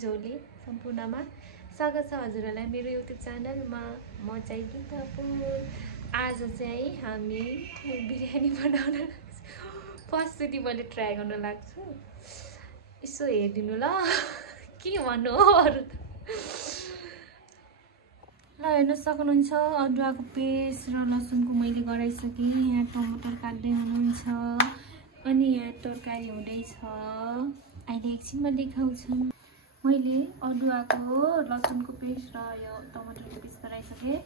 झोली सम्पूर्णमा स्वागत छ हजुरहरूलाई मेरो युट्युब च्यानलमा। म चाहिँ गीता पुर। आज चाहिँ हामी बिरयानी बनाउन लाग्छौँ। फर्स्टचोटि मैले ट्राई गर्न लाग्छु। यसो हेरिदिनु ल, के भन्नु हो अरू त। ल हेर्न सक्नुहुन्छ अदुवाको पेस्ट र लसुनको मैले गराइसकेँ। यहाँ टमाटर काट्दै हुनुहुन्छ अनि यहाँ तरकारी हुँदैछ। अहिले एकछिनमा देखाउँछु। मैले अदुवाको लसुनको पेस्ट र यो टमाटरको पेस्ट गराइसकेँ।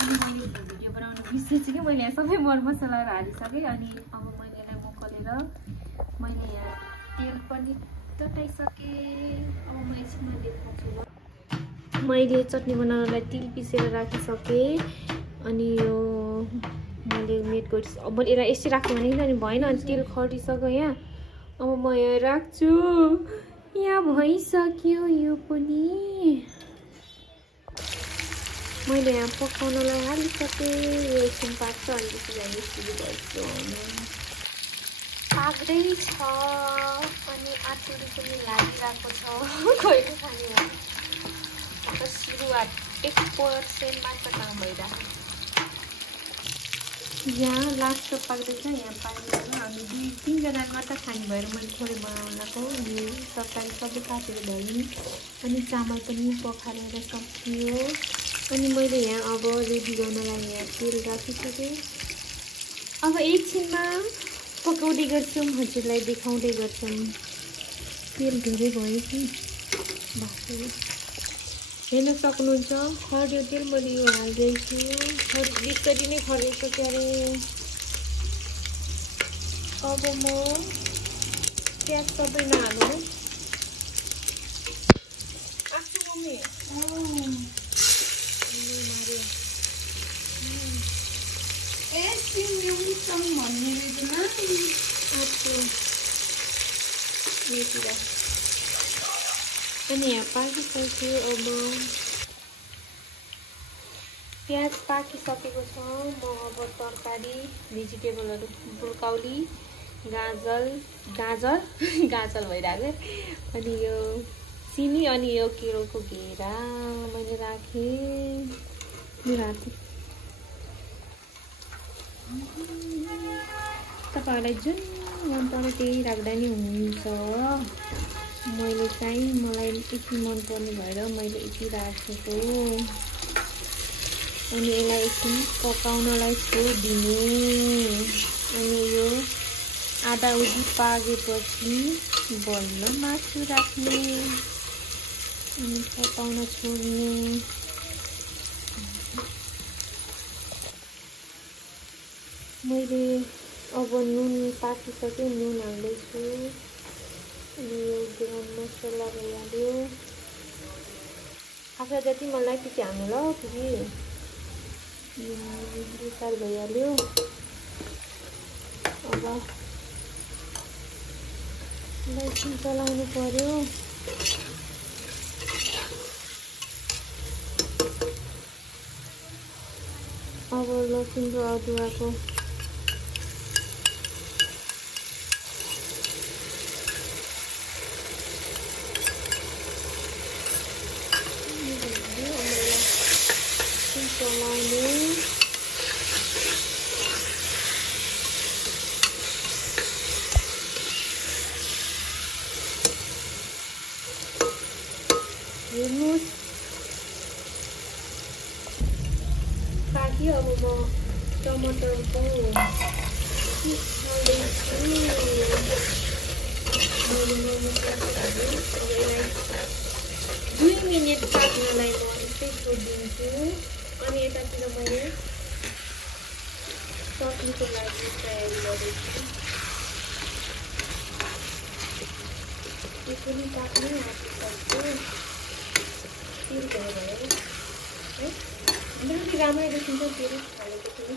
अनि मैले भिडियो बनाउन बिर्सेछु कि मैले यहाँ सबै मरमसलाहरू हालिसकेँ। अनि अब मैले यसलाई मोकलेर मैले यहाँ तेल पनि तताइसकेँ। अब म एकछिनमा देखाउँछु। मैले चटनी बनाउनलाई तिल पिसेर राखिसकेँ। अनि यो मैले मेट गरिस। अब मैले यसलाई यसै राख्नु भनेको अनि भएन, अनि तेल खरिसक्यो यहाँ। अब म यहाँ राख्छु। यहाँ भइसक्यो यो पनि। मैले यहाँ पकाउनलाई हालिसकेँ। यो एकछिन पाक्छ अनि त्यसपछि सुरु गर्छु। पाक्दैछ अनि आँटुली पनि लागिरहेको छ। कहिले खाने हो त, सुरुवात 1% मात्र काम भइरहेको। यहाँ लास्ट पाक्दैछ, यहाँ पाक्दैन। अनि 2-3 जना मात्र खाने भएर मैले थोरै बनाउनको यो तरकारी सबै काटेर भएँ। अनि चामल पनि पखालेर सकियो। अनि मैले यहाँ अब रेडी गर्नलाई यहाँ तेल राखिसकेँ। अब एकछिनमा पकाउँदै गर्छौँ, हजुरलाई देखाउँदै गर्छौँ। तेल धेरै भयो कि हेर्न सक्नुहुन्छ। खर्यो तेल मैले यो हाल्दैछु। बिस्तारै नै खरिसक्यो अरे। अब म प्याज सबै नहाल्नु। आछु मम्मी अनि यहाँ पाकिसक्यो। अब प्याज पाकिसकेको छ। म अब तरकारी भेजिटेबलहरू ब्रोकाउली गाजर भइरहेको। अनि यो सिमी अनि यो केरोको घेरा मैले राखेँ। तपाईँहरूलाई जुन मन पर्ने त्यही राख्दा नि हुन्छ। मैले चाहिँ मलाई यति मनपर्ने भएर मैले यति राखेको। अनि यसलाई एकछिन पकाउनलाई छोडिदिनु। अनि यो आधा उजी पाकेपछि बल्ल मासु राख्ने अनि पकाउन छोड्ने। मैले अब नुन पाकिसकेँ, नुन हाल्दैछु। अनि यो गरम मसला भइहाल्यो। आफूलाई जति मन लाग्यो त्यति हाल्नु ल। फेरि सार भइहाल्यो। अब एकछिन चलाउनु पर्यो। अब लसुन र अदुवाको चलाउने। हेर्नुहोस् पाक्यो। अब म टमाटरको हाल्दैछु। मैले अब यसलाई 2 मिनट पाक्नलाई म यस्तै छोडिदिन्छु। अनि यतातिर मैले चटनीको लागि तयारी गर्दैछु। यो पनि पाक्नै आँटिसक्यो। तेल भयो है, अलिकति राम्रै देखिन्छ तेल हालेको पनि।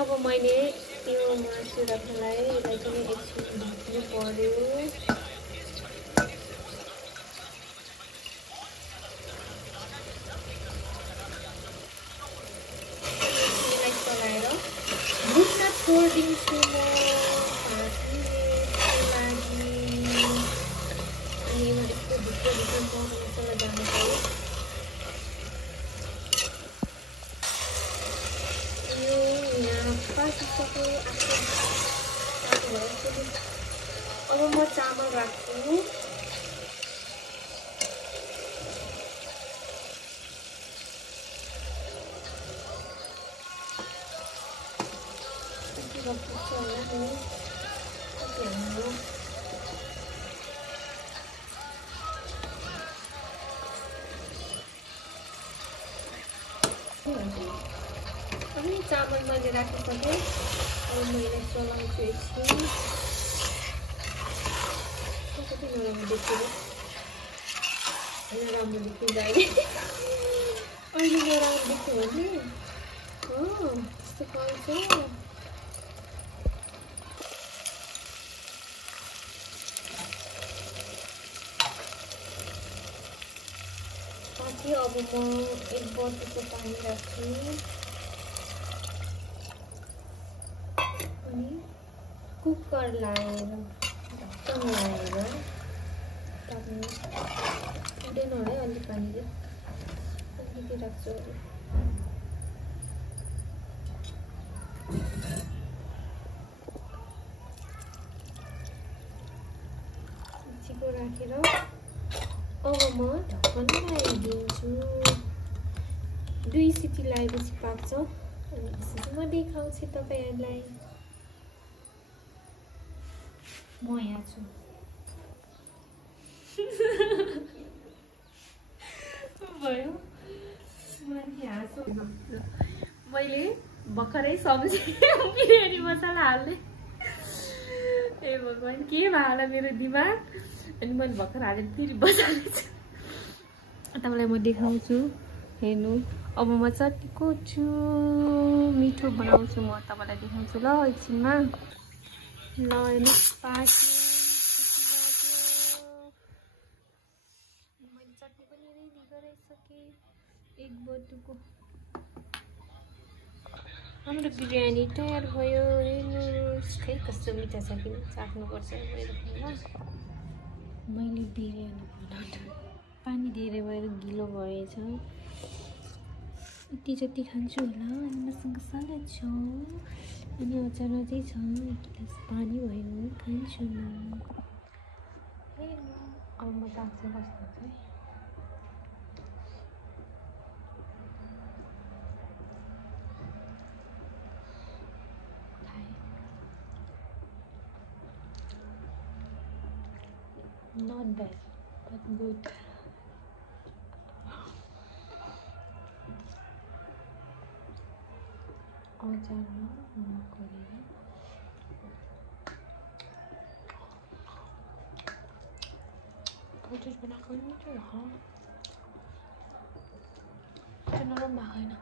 अब मैले यो मासु राख्नलाई यसलाई पनि एकछिन ढाक्नु पर्यो। छोडिदिन्छु म 5 मिनेटको लागि। पासिसक्यो अब म चामल राख्छु अनि चामल मैले राखिसकेँ अब मैले चलाउँछु एकछिन कति नराम्रो देखियो राम्रो देखिँदा अहिले नराम्रो देख्यो भने यस्तो पाउँछ अब म एक बटुको पानी राख्छु अनि कुकर लगाएर ढक्कन लगाएर ताप्नु हुँदैन होला है अलिक पानीले अलिकति राख्छु छिटो राखेर अब म ढक्कन लगाइदिन्छु 2 सिटी लगाएपछि पाक्छ अनि यसरी म देखाउँछु तपाईहरुलाई म यहाँ छु भयो मैले हाँसो मैले भर्खरै सब्जी बिरयानी मसला हाल्ने ए भगवान के भयो मेरो दिमाग अनि मैले भर्खर हालेर फेरि बजालेछु तपाईलाई म देखाउँछु हेर्नु अब म चटनीको छु मिठो बनाउँछु म तपाईलाई देखाउँछु ल एकछिनमा ल हेर्नु पाक्यो मैले चटनी पनि रेडी गराइसकेँ एक बटुको हाम्रो बिरयानी तयार भयो हेर्नुस् खै कस्तो मिठो छ कि चाख्नुपर्छ मैले बिरयानी बनाउनु पानी धेरै भएर गिलो भएछ यति जति खान्छु होला अनि मसँग सलाद छ अनि अचार अझै छ एक गिलास पानी भयो खान्छु म हेर्नु अब म ताक्छु कस्तो छ not bad but good अचारमा नमक गरेर पोटेज बनाएको पनि मिठो हो त्यो नरम भएको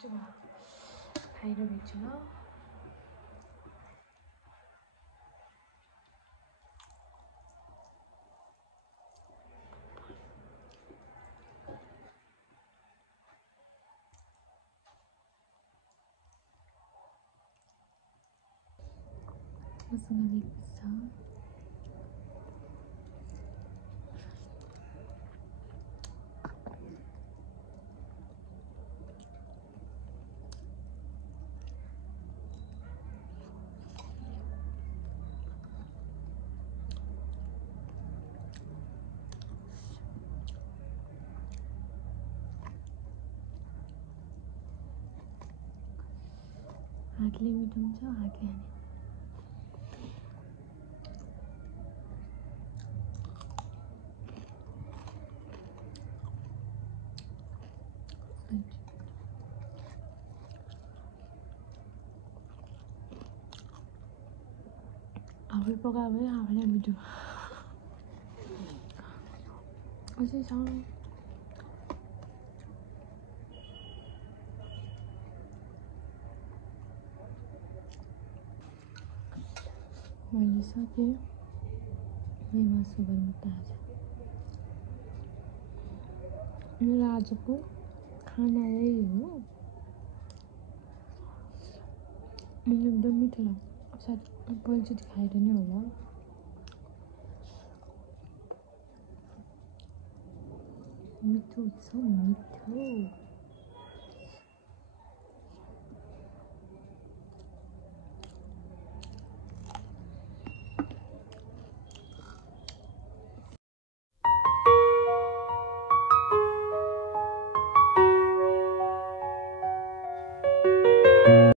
छैन खाएर भेट्छु ल मसँग लेख्छ हातले मिठो हुन्छ हातले हाने आफै पकायो भने आफैलाई मिठो अझै छ मैले सकेँ यो मासु बन्नु ताजा मेरो आजको खाना यही हो मलाई एकदम मिठो लाग्छ सायद पहिलोचोटि खाएर नै होला मिठो छ मिठो।